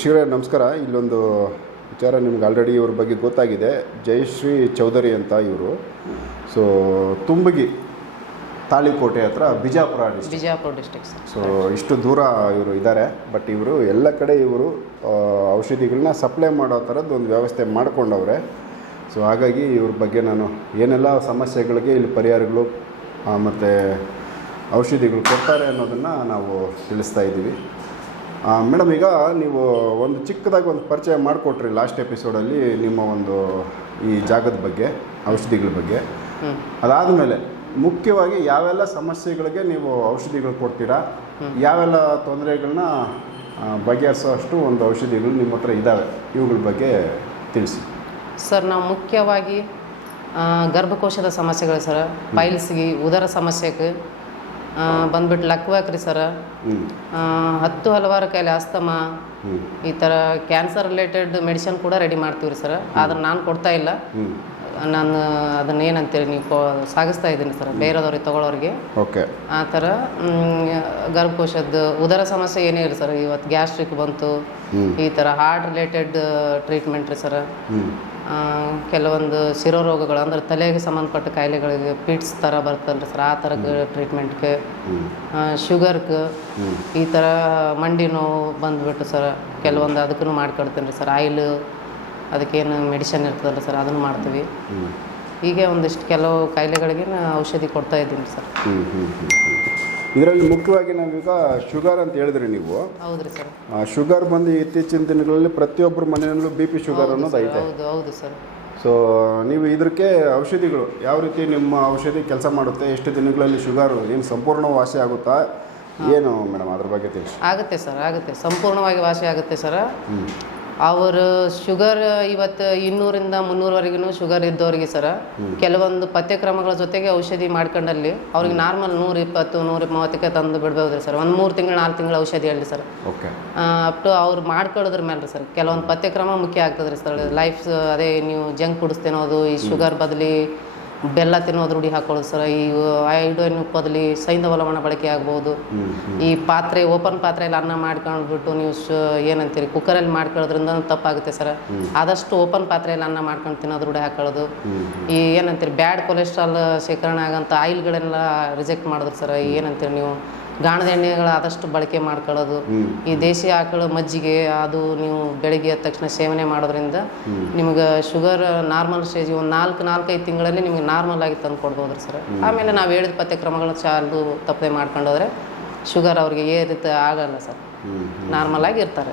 ವೀಕ್ಷಕರೇ ನಮಸ್ಕಾರ. ಇಲ್ಲೊಂದು ವಿಚಾರ ನಿಮ್ಗೆ ಆಲ್ರೆಡಿ ಇವ್ರ ಬಗ್ಗೆ ಗೊತ್ತಾಗಿದೆ. ಜಯಶ್ರೀ ಚೌಧರಿ ಅಂತ ಇವರು. ಸೊ ತುಂಬಗಿ ತಾಳಿಕೋಟೆ ಹತ್ರ Bijapur district Bijapur district so ಇಷ್ಟು ದೂರ ಇವರು ಇದ್ದಾರೆ ಬಟ್ ಇವರು ಎಲ್ಲ ಕಡೆ ಇವರು ಔಷಧಿಗಳನ್ನ ಸಪ್ಲೈ ಮಾಡೋ ಥರದ್ದು ಒಂದು ವ್ಯವಸ್ಥೆ ಮಾಡಿಕೊಂಡವ್ರೆ. ಸೊ ಹಾಗಾಗಿ ಇವ್ರ ಬಗ್ಗೆ ನಾನು ಏನೆಲ್ಲ ಸಮಸ್ಯೆಗಳಿಗೆ ಇಲ್ಲಿ ಪರಿಹಾರಗಳು ಮತ್ತು ಔಷಧಿಗಳು ಕೊಡ್ತಾರೆ ಅನ್ನೋದನ್ನು ನಾವು ತಿಳಿಸ್ತಾ ಇದ್ದೀವಿ. ಮೇಡಮ್ ಈಗ ನೀವು ಒಂದು ಚಿಕ್ಕದಾಗಿ ಒಂದು ಪರಿಚಯ ಮಾಡಿಕೊಟ್ರಿ ಲಾಸ್ಟ್ ಎಪಿಸೋಡಲ್ಲಿ ನಿಮ್ಮ ಒಂದು ಈ ಜಾಗದ ಬಗ್ಗೆ ಔಷಧಿಗಳ ಬಗ್ಗೆ. ಅದಾದ ಅದಾದಮೇಲೆ ಮುಖ್ಯವಾಗಿ ಯಾವೆಲ್ಲ ಸಮಸ್ಯೆಗಳಿಗೆ ನೀವು ಔಷಧಿಗಳು ಕೊಡ್ತೀರಾ? ಯಾವೆಲ್ಲ ತೊಂದರೆಗಳನ್ನ ಬಗೆಹರಿಸೋ ಅಷ್ಟು ಒಂದು ಔಷಧಿಗಳು ನಿಮ್ಮ ಹತ್ರ ಇದ್ದಾವೆ ಇವುಗಳ ಬಗ್ಗೆ ತಿಳಿಸಿ. ಸರ್ ನಾವು ಮುಖ್ಯವಾಗಿ ಗರ್ಭಕೋಶದ ಸಮಸ್ಯೆಗಳು ಸರ್ ಪೈಲ್ಸ್ಗೆ ಉದರ ಸಮಸ್ಯೆಗೆ ಬಂದ್ಬಿಟ್ಟು ಲಕ್ವಾಕ್ರಿ ಸರ್. ಹತ್ತು ಹಲವಾರು ಕೈಲಿ ಅಸ್ತಮ ಈ ಥರ ಕ್ಯಾನ್ಸರ್ ರಿಲೇಟೆಡ್ ಮೆಡಿಸಿನ್ ಕೂಡ ರೆಡಿ ಮಾಡ್ತೀವಿ ರೀ ಸರ್ ಆದ್ರೆ ನಾನು ಕೊಡ್ತಾ ಇಲ್ಲ. ನಾನು ಅದನ್ನ ಏನಂತೀರಿ ನೀವು ಕೊ- ಸಾಗಿಸ್ತಾ ಇದ್ದೀನಿ ಸರ್. ಬೇರೆದವ್ರಿಗೆ ತಗೊಳ್ಳೋರಿಗೆ ಓಕೆ. ಆ ಥರ ಗರ್ಭಕೋಶದ್ದು ಉದರ ಸಮಸ್ಯೆ ಏನೇ ಇರಲಿ ಸರ್. ಇವತ್ತು ಗ್ಯಾಸ್ಟ್ರಿಕ್ ಬಂತು. ಈ ಥರ ಹಾರ್ಟ್ ರಿಲೇಟೆಡ್ ಟ್ರೀಟ್ಮೆಂಟ್ ರೀ ಸರ್. ಕೆಲವೊಂದು ಶಿರೋರೋಗಗಳು ಅಂದ್ರೆ ತಲೆಗೆ ಸಂಬಂಧಪಟ್ಟ ಕಾಯಿಲೆಗಳಿಗೆ ಪಿಟ್ಸ್ ಥರ ಬರ್ತಲ್ಲ ಸರ್ ಆ ಥರಕ್ಕೆ ಟ್ರೀಟ್ಮೆಂಟ್ಗೆ ಶುಗರ್ಗೆ ಈ ಥರ ಮಂಡಿ ನೋವು ಬಂದುಬಿಟ್ಟು ಸರ್ ಕೆಲವೊಂದು ಅದಕ್ಕೂ ಮಾಡ್ಕೊಡ್ತೀನಿ ರೀ ಸರ್ ಆಯಿಲ್ ಅದಕ್ಕೇನು ಮೆಡಿಷನ್ ಇರ್ತದಲ್ಲ ಸರ್ ಅದನ್ನು ಮಾಡ್ತೀವಿ. ಹೀಗೆ ಒಂದಿಷ್ಟು ಕೆಲವು ಕಾಯಿಲೆಗಳಿಗೆ ಔಷಧಿ ಕೊಡ್ತಾ ಇದ್ದೀನಿ ಸರ್. ಇದರಲ್ಲಿ ಮುಖ್ಯವಾಗಿ ನಾವೀಗ ಶುಗರ್ ಅಂತ ಹೇಳಿದ್ರಿ ನೀವು. ಸರ್. ಶುಗರ್ ಬಂದು ಇತ್ತೀಚಿನ ದಿನಗಳಲ್ಲಿ ಪ್ರತಿಯೊಬ್ಬರ ಮನೆಯಲ್ಲೂ ಬಿ ಪಿ ಶುಗರ್ ಅನ್ನೋದು ಐತೆ. ಹೌದು ಹೌದು ಸರ್. ಸೊ ನೀವು ಇದಕ್ಕೆ ಔಷಧಿಗಳು ಯಾವ ರೀತಿ ನಿಮ್ಮ ಔಷಧಿ ಕೆಲಸ ಮಾಡುತ್ತೆ ಎಷ್ಟು ದಿನಗಳಲ್ಲಿ ಶುಗರು ಏನು ಸಂಪೂರ್ಣ ವಾಸಿ ಆಗುತ್ತಾ ಏನು ಮೇಡಮ್ ಅದ್ರ ಬಗ್ಗೆ ತಿಳಿಸಿ. ಆಗುತ್ತೆ ಸರ್ ಆಗುತ್ತೆ. ಸಂಪೂರ್ಣವಾಗಿ ವಾಸಿ ಆಗುತ್ತೆ ಸರ್. ಅವರು ಶುಗರ್ ಇವತ್ತು ಇನ್ನೂರಿಂದ ಮುನ್ನೂರವರೆಗೂ ಶುಗರ್ ಇದ್ದವರಿಗೆ ಸರ ಕೆಲವೊಂದು ಪಥ್ಯಕ್ರಮಗಳ ಜೊತೆಗೆ ಔಷಧಿ ಮಾಡ್ಕೊಂಡಲ್ಲಿ ಅವ್ರಿಗೆ ನಾರ್ಮಲ್ ನೂರ ಇಪ್ಪತ್ತು ನೂರ ಮೂವತ್ತಕ್ಕೆ ತಂದು ಬಿಡ್ಬೋದು ಸರ್. ಒಂದು ಮೂರು ತಿಂಗಳು ನಾಲ್ಕು ತಿಂಗಳು ಔಷಧಿ ಹೇಳಿ ಸರ್. ಓಕೆ. ಅಪ್ ಟು ಅವ್ರು ಮಾಡ್ಕೊಳ್ಳೋದ್ರ ಮೇಲೆ ರೀ ಸರ್. ಕೆಲವೊಂದು ಪಥ್ಯಕ್ರಮ ಮುಖ್ಯ ಆಗ್ತದೆ ರೀ ಸರ್. ಲೈಫ್ ಅದೇ ನೀವು ಜಂಕ್ ಕುಡಿಸ್ತೇನೋದು ಈ ಶುಗರ್ ಬದಲಿ ಬೆಲ್ಲ ತಿನ್ನೋದು ರೂಢಿ ಹಾಕೊಳ್ಳೋದು ಸರ್. ಈ ಐಡೋನ್ ಉಪ್ಪದಲ್ಲಿ ಸೈಂಧವ ಲವಣ ಬಳಕೆ ಆಗ್ಬೋದು. ಈ ಪಾತ್ರೆ ಓಪನ್ ಪಾತ್ರೆಯಲ್ಲಿ ಅನ್ನ ಮಾಡ್ಕೊಂಡ್ಬಿಟ್ಟು ನೀವು ಶ ಏನಂತೀರಿ ಕುಕ್ಕರಲ್ಲಿ ಮಾಡ್ಕೊಳ್ಳೋದ್ರಿಂದ ತಪ್ಪಾಗುತ್ತೆ ಸರ್. ಆದಷ್ಟು ಓಪನ್ ಪಾತ್ರೆಯಲ್ಲಿ ಅನ್ನ ಮಾಡ್ಕೊಂಡು ತಿನ್ನೋದು ರೂಢಿ ಹಾಕೊಳ್ಳೋದು. ಈ ಏನಂತೀರಿ ಬ್ಯಾಡ್ ಕೊಲೆಸ್ಟ್ರಾಲ್ ಶೇಖರಣೆ ಆಗಂತ ಆಯಿಲ್ಗಳೆಲ್ಲ ರಿಜೆಕ್ಟ್ ಮಾಡಿದ್ರು ಸರ್. ಏನಂತೀರಿ ನೀವು ಗಾಣದ ಎಣ್ಣೆಗಳ ಆದಷ್ಟು ಬಳಕೆ ಮಾಡ್ಕೊಳ್ಳೋದು. ಈ ದೇಶಿ ಆಕಳು ಮಜ್ಜಿಗೆ ಅದು ನೀವು ಬೆಳಿಗ್ಗೆ ಎದ್ದ ತಕ್ಷಣ ಸೇವನೆ ಮಾಡೋದ್ರಿಂದ ನಿಮ್ಗೆ ಶುಗರ್ ನಾರ್ಮಲ್ ಸ್ಟೇಜ್ ಒಂದು ನಾಲ್ಕು ನಾಲ್ಕೈದು ತಿಂಗಳಲ್ಲಿ ನಿಮಗೆ ನಾರ್ಮಲ್ ಆಗಿ ತಂದು ಕೊಡ್ಬೋದು ರೀ ಸರ್ ಆಮೇಲೆ ನಾವು ಹೇಳಿದ ಪಥ್ಯಕ್ರಮಗಳು ಚಾಲು ತಪ್ಪದೆ ಮಾಡ್ಕೊಂಡೋದ್ರೆ ಶುಗರ್ ಅವ್ರಿಗೆ ಏರಿತ ಆಗಲ್ಲ ಸರ್. ನಾರ್ಮಲ್ ಆಗಿ ಇರ್ತಾರೆ.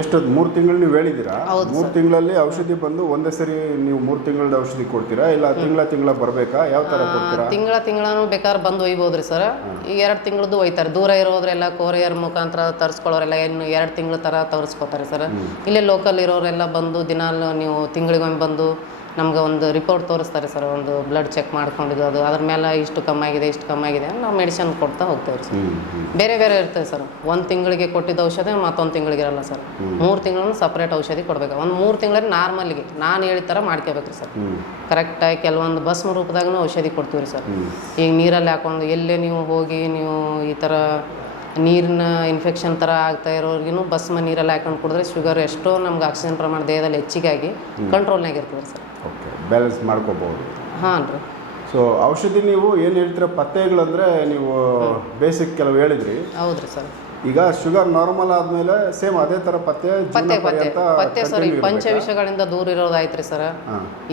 ಎಷ್ಟು ಮೂರು ತಿಂಗಳು ನೀವು ಹೇಳಿದ್ದೀರಾ? ಹೌದು ಮೂರು ತಿಂಗಳಲ್ಲಿ ಔಷಧಿ ಬಂದು ಒಂದೇ ಸರಿ ನೀವು ಮೂರು ತಿಂಗಳ ಔಷಧಿ ಕೊಡ್ತೀರಾ? ಇಲ್ಲ ತಿಂಗಳ ತಿಂಗಳ ಬರಬೇಕಾ? ಯಾವ ಥರ ಕೊಡ್ತೀರಾ? ತಿಂಗಳ ತಿಂಗಳೂ ಬೇಕಾದ್ರೆ ಬಂದು ಒಯ್ಬೋದು ರೀ ಸರ್. ಈಗ ಎರಡು ತಿಂಗಳದ್ದು ಒಯ್ತಾರೆ. ದೂರ ಇರೋರೆಲ್ಲ ಕೊರಿಯರ್ ಮುಖಾಂತರ ತರಿಸ್ಕೊಳ್ಳೋರೆಲ್ಲ ಇನ್ನು ಎರಡು ತಿಂಗಳ ಥರ ತರಿಸ್ಕೊತಾರೆ ಸರ್. ಇಲ್ಲೇ ಲೋಕಲ್ ಇರೋರೆಲ್ಲ ಬಂದು ದಿನಾಲು ನೀವು ತಿಂಗಳಿಗೊಮ್ಮೆ ಬಂದು ನಮ್ಗೆ ಒಂದು ರಿಪೋರ್ಟ್ ತೋರಿಸ್ತಾರೆ ಸರ್ ಒಂದು ಬ್ಲಡ್ ಚೆಕ್ ಮಾಡ್ಕೊಂಡಿದ್ದು ಅದು. ಅದ್ರ ಮೇಲೆ ಇಷ್ಟು ಕಮ್ಮಿ ಆಗಿದೆ ಇಷ್ಟು ಕಮ್ಮಿ ಆಗಿದೆ ನಾವು ಮೆಡಿಸಿನ್ ಕೊಡ್ತಾ ಹೋಗ್ತೇವೆ ಸರ್ ಬೇರೆ ಬೇರೆ ಇರ್ತದೆ ಸರ್ ಒಂದು ತಿಂಗಳಿಗೆ ಕೊಟ್ಟಿದ್ದ ಔಷಧಿ ಮತ್ತೊಂದು ತಿಂಗಳಿಗೆ ಇರಲ್ಲ ಸರ್ ಮೂರು ತಿಂಗಳನ್ನು ಸಪ್ರೇಟ್ ಔಷಧಿ ಕೊಡಬೇಕು. ಒಂದು ಮೂರು ತಿಂಗಳಲ್ಲಿ ನಾರ್ಮಲ್ಗೆ ನಾನು ಹೇಳಿದ ಥರ ಮಾಡ್ಕೋಬೇಕು ರೀ ಸರ್ ಕರೆಕ್ಟಾಗಿ ಕೆಲವೊಂದು ಭಸ್ಮ ರೂಪದಾಗೂ ಔಷಧಿ ಕೊಡ್ತೀವಿ ರೀ ಸರ್ ಈಗ ನೀರಲ್ಲಿ ಹಾಕೊಂಡು ಎಲ್ಲೇ ನೀವು ಹೋಗಿ ನೀವು ಈ ಥರ ನೀರಿನ ಇನ್ಫೆಕ್ಷನ್ ಥರ ಆಗ್ತಾ ಇರೋರಿಗೂ ಬಸ್ಮ ನೀರಲ್ಲಿ ಹಾಕೊಂಡು ಕುಡಿದ್ರೆ ಶುಗರ್ ಎಷ್ಟೋ ನಮ್ಗೆ ಆಕ್ಸಿಜನ್ ಪ್ರಮಾಣ ದೇಹದಲ್ಲಿ ಹೆಚ್ಚಿಗೆ ಆಗಿ ಕಂಟ್ರೋಲ್ನಾಗಿರ್ತದೆ ಸರ್ ಓಕೆ ಬ್ಯಾಲೆನ್ಸ್ ಮಾಡ್ಕೋಬಹುದು ಹಾಂ ರೀ ಸೊ ಔಷಧಿ ನೀವು ಏನು ಹೇಳ್ತೀರ? ಪಥ್ಯಗಳಂದ್ರೆ ನೀವು ಬೇಸಿಕ್ ಕೆಲವು ಹೇಳಿದ್ರಿ. ಹೌದ್ರಿ ಸರ್. ಈಗ ಶುಗರ್ ನಾರ್ಮಲ್ ಆದ್ಮೇಲೆ ಸೇಮ್ ಅದೇ ತರ ಪತ್ತೆ ಪತ್ತೆ ಪತ್ತೆ ಪಥ್ಯ ಪಥ್ಯ ಸರ್ ಈ continue ಪಂಚ ವಿಷಯಗಳಿಂದ ದೂರ ಇರೋದಾಯ್ತು ರೀ ಸರ್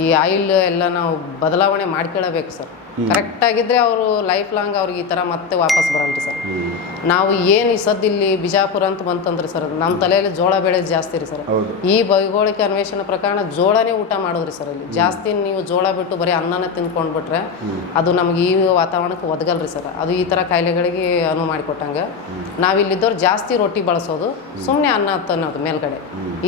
ಈ ಆಯಿಲ್ ಎಲ್ಲ ನಾವು ಬದಲಾವಣೆ ಮಾಡ್ಕೊಳ್ಳಬೇಕು ಸರ್. ಕರೆಕ್ಟ್ ಆಗಿದ್ರೆ ಅವರು ಲೈಫ್ ಲಾಂಗ್ ಅವ್ರಿಗೆ ಈ ತರ ಮತ್ತೆ ವಾಪಸ್ ಬರಲ್ಲ ರೀ ಸರ್. ನಾವು ಏನು ಈ ಸದ್ದು ಇಲ್ಲಿ ಬಿಜಾಪುರ ಅಂತ ಬಂತಂದ್ರಿ ಸರ್ ನಮ್ಮ ತಲೆಯಲ್ಲಿ ಜೋಳ ಬೆಳೆದು ಜಾಸ್ತಿ ರೀ ಸರ್. ಈ ಭೌಗೋಳಿಕ ಅನ್ವೇಷಣೆ ಪ್ರಕಾರ ಜೋಳನೇ ಊಟ ಮಾಡೋದ್ರಿ ಸರ್ ಇಲ್ಲಿ. ಜಾಸ್ತಿ ನೀವು ಜೋಳ ಬಿಟ್ಟು ಬರೀ ಅನ್ನನೇ ತಿಂದ್ಕೊಂಡ್ಬಿಟ್ರೆ ಅದು ನಮ್ಗೆ ಈ ವಾತಾವರಣಕ್ಕೆ ಒದಗಲ್ರಿ ಸರ್. ಅದು ಈ ತರ ಕಾಯಿಲೆಗಳಿಗೆ ಅನುವು ಮಾಡಿಕೊಟ್ಟಂಗೆ. ನಾವಿಲ್ಲಿದ್ದವ್ರು ಜಾಸ್ತಿ ರೊಟ್ಟಿ ಬಳಸೋದು ಸುಮ್ಮನೆ ಅನ್ನ ಅನ್ನೋದು ಮೇಲ್ಗಡೆ.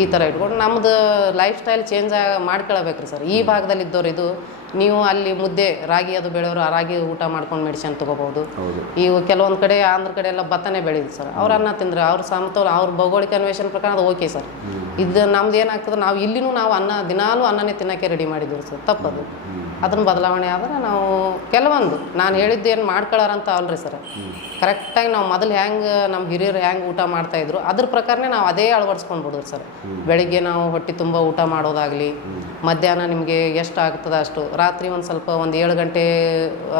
ಈ ತರ ಇಟ್ಕೊಂಡು ನಮ್ದು ಲೈಫ್ ಸ್ಟೈಲ್ ಚೇಂಜ್ ಮಾಡ್ಕೊಳ್ಬೇಕ್ರಿ ಸರ್. ಈ ಭಾಗದಲ್ಲಿ ಇದ್ದವ್ರು ಇದು ನೀವು ಅಲ್ಲಿ ಮುದ್ದೆ ರಾಗಿ ಅದು ಬೆಳೆಯೋರು ಆ ರಾಗಿ ಊಟ ಮಾಡ್ಕೊಂಡು ಮೆಡಿಸಿನ್ ತಗೋಬಹುದು. ಹೌದು. ಈಗ ಕೆಲವೊಂದು ಕಡೆ ಆಂಧ್ರ ಕಡೆ ಎಲ್ಲ ಭತ್ತನೇ ಬೆಳೆಯುದು ಸರ್. ಅವ್ರ ಅನ್ನ ತಿಂದ್ರೆ ಅವ್ರ ಸಮತೋಲ ಅವ್ರ ಭೌಗೋಳಿಕ ಅನ್ವೇಷಣೆ ಪ್ರಕಾರ ಅದು ಓಕೆ ಸರ್. ಇದು ನಮ್ದು ಏನಾಗ್ತದೆ ನಾವು ಇಲ್ಲಿನೂ ನಾವು ಅನ್ನ ದಿನಾಲೂ ಅನ್ನನೇ ತಿನ್ನಕ್ಕೆ ರೆಡಿ ಮಾಡಿದ್ದೀವಿ ಸರ್. ತಪ್ಪದು. ಅದನ್ನ ಬದಲಾವಣೆ ಆದ್ರೆ ನಾವು ಕೆಲವೊಂದು ನಾನು ಹೇಳಿದ್ದೇನು ಮಾಡ್ಕೊಳ್ಳಾರಂತ ಅಲ್ರಿ ಸರ್ ಕರೆಕ್ಟಾಗಿ ನಾವು ಮೊದಲು ಹೆಂಗೆ ನಮ್ಮ ಹಿರಿಯರು ಹೆಂಗೆ ಊಟ ಮಾಡ್ತಾಯಿದ್ರು ಅದ್ರ ಪ್ರಕಾರನೇ ನಾವು ಅದೇ ಅಳವಡಿಸ್ಕೊಂಡು ಬಿಡೋದು ಸರ್ ಬೆಳಿಗ್ಗೆ ನಾವು ಹೊಟ್ಟೆ ತುಂಬ ಊಟ ಮಾಡೋದಾಗಲಿ ಮಧ್ಯಾಹ್ನ ನಿಮಗೆ ಎಷ್ಟು ಆಗ್ತದೆ ಅಷ್ಟು ರಾತ್ರಿ ಒಂದು ಸ್ವಲ್ಪ ಒಂದು ಏಳು ಗಂಟೆ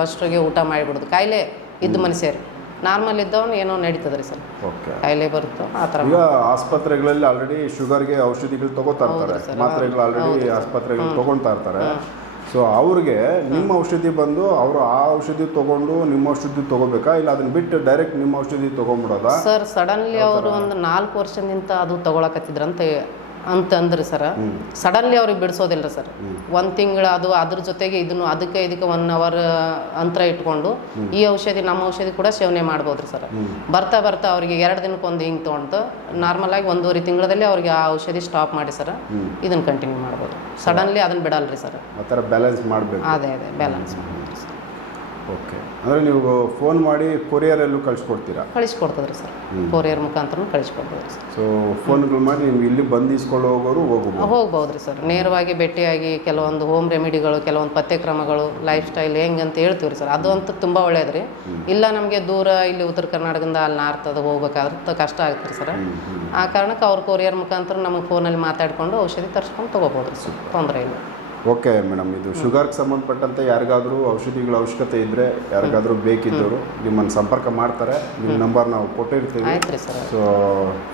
ಅಷ್ಟಿಗೆ ಊಟ ಮಾಡಿಬಿಡೋದು. ಕಾಯಿಲೆ ಇದ್ದ ಮನುಷ್ಯರು. ನಾರ್ಮಲ್ ಇದ್ದವನು ಏನೋ ನಡೀತದೆ ರೀ ಸರ್ ಓಕೆ. ಕಾಯಿಲೆ ಬರುತ್ತೋ ಆ ಥರ ಈಗ ಆಸ್ಪತ್ರೆಗಳಲ್ಲಿ ಆಲ್ರೆಡಿ ಶುಗರ್ಗೆ ಔಷಧಿಗಳು ತಗೋತಾ ಇರ್ತಾರೆ. ಮಾತ್ರೆಗಳು ಆಲ್ರೆಡಿ ಆಸ್ಪತ್ರೆಗಳು ತಗೊಳ್ತಾ ಇರ್ತಾರೆ. ಸೊ ಅವ್ರಿಗೆ ನಿಮ್ಮ ಔಷಧಿ ಬಂದು ಅವರು ಆ ಔಷಧಿ ತಗೊಂಡು ನಿಮ್ಮ ಔಷಧಿ ತಗೋಬೇಕಾ? ಇಲ್ಲ ಅದನ್ನ ಬಿಟ್ಟು ಡೈರೆಕ್ಟ್ ನಿಮ್ಮ ಔಷಧಿ ತಗೊಂಡ್ಬಿಡೋದಾ? ಸರ್ ಸಡನ್ಲಿ ಅವರು ಒಂದು ನಾಲ್ಕು ವರ್ಷದಿಂದ ಅದು ತಗೊಳಕತ್ತಿದ್ರಂತ. ಅಂತ ಅಂದ್ರಿ ಸರ್ ಸಡನ್ಲಿ ಅವ್ರಿಗೆ ಬಿಡಿಸೋದಿಲ್ಲ ಸರ್. ಒಂದು ತಿಂಗಳು ಅದು ಅದ್ರ ಜೊತೆಗೆ ಇದನ್ನು ಅದಕ್ಕೆ ಇದಕ್ಕೆ ಒನ್ ಅವರ್ ಅಂತರ ಇಟ್ಕೊಂಡು ಈ ಔಷಧಿ ನಮ್ಮ ಔಷಧಿ ಕೂಡ ಸೇವನೆ ಮಾಡ್ಬೋದ್ರಿ ಸರ್. ಬರ್ತಾ ಬರ್ತಾ ಅವರಿಗೆ ಎರಡು ದಿನಕ್ಕೆ ಒಂದು ಹಿಂಗೆ ತೊಗೊಂಡು ನಾರ್ಮಲ್ ಆಗಿ ಒಂದೂವರೆ ತಿಂಗಳಲ್ಲಿ ಅವ್ರಿಗೆ ಆ ಔಷಧಿ ಸ್ಟಾಪ್ ಮಾಡಿ ಸರ್. ಇದನ್ನು ಕಂಟಿನ್ಯೂ ಮಾಡ್ಬೋದು. ಸಡನ್ಲಿ ಅದನ್ನ ಬಿಡಲ್ರಿ ಸರ್. ಬ್ಯಾಲೆನ್ಸ್ ಮಾಡಬೇಕು. ಅದೇ ಅದೇ ಬ್ಯಾಲೆನ್ಸ್ ಸರ್ ಓಕೆ. ಅಂದರೆ ನೀವು ಫೋನ್ ಮಾಡಿ ಕೊರಿಯರಲ್ಲೂ ಕಳಿಸ್ಕೊಡ್ತೀರಾ? ಕಳಿಸ್ಕೊಡ್ತದ್ರಿ ಸರ್. ಕೊರಿಯರ್ ಮುಖಾಂತರ ಕಳಿಸ್ಕೊಡ್ತದ್ರಿ ಸರ್. ಸೊ ಫೋನ್ಗಳು ಮಾಡಿ ನೀವು ಇಲ್ಲಿ ಬಂದು ಇಸ್ಕೊಂಡು ಹೋಗೋರು ಹೋಗ್ಬೋದು. ಹೋಗ್ಬೋದ್ರಿ ಸರ್. ನೇರವಾಗಿ ಭೇಟಿಯಾಗಿ ಕೆಲವೊಂದು ಹೋಮ್ ರೆಮಿಡಿಗಳು ಕೆಲವೊಂದು ಪಥ್ಯಕ್ರಮಗಳು ಲೈಫ್ ಸ್ಟೈಲ್ ಹೆಂಗೆ ಅಂತ ಹೇಳ್ತೀವಿ ಸರ್. ಅದು ಅಂತೂ ತುಂಬ ಒಳ್ಳೇದ್ರಿ. ಇಲ್ಲ ನಮಗೆ ದೂರ ಇಲ್ಲಿ ಉತ್ತರ ಕರ್ನಾಟಕದಿಂದ ಅಲ್ಲಿ ನಾರ್ತದ ಹೋಗ್ಬೇಕಾದ್ರೆ ಕಷ್ಟ ಆಗ್ತದೆ ಸರ್. ಆ ಕಾರಣಕ್ಕೆ ಅವ್ರ ಕೊರಿಯರ್ ಮುಖಾಂತರ ನಮಗೆ ಫೋನಲ್ಲಿ ಮಾತಾಡಿಕೊಂಡು ಔಷಧಿ ತರಿಸ್ಕೊಂಡು ತೊಗೋಬೋದು ಸರ್. ತೊಂದರೆ ಇಲ್ಲ. ಓಕೆ ಮೇಡಮ್ ಇದು ಶುಗರ್ಗೆ ಸಂಬಂಧಪಟ್ಟಂತೆ ಯಾರಿಗಾದರೂ ಔಷಧಿಗಳ ಅವಶ್ಯಕತೆ ಇದ್ದರೆ ಯಾರಿಗಾದರೂ ಬೇಕಿದ್ದವರು ನಿಮ್ಮನ್ನು ಸಂಪರ್ಕ ಮಾಡ್ತಾರೆ. ನಿಮ್ಮ ನಂಬರ್ ನಾವು ಕೊಟ್ಟಿರ್ತೀವಿ. ಸೊ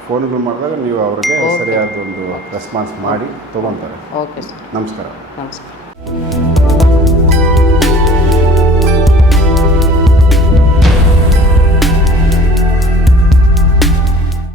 ಫೋನ್ಗಳು ಮಾಡಿದಾಗ ನೀವು ಅವ್ರಿಗೆ ಸರಿಯಾದ ಒಂದು ರೆಸ್ಪಾನ್ಸ್ ಮಾಡಿ ತೊಗೊತಾರೆ. Okay sir. ನಮಸ್ಕಾರ. ನಮಸ್ಕಾರ.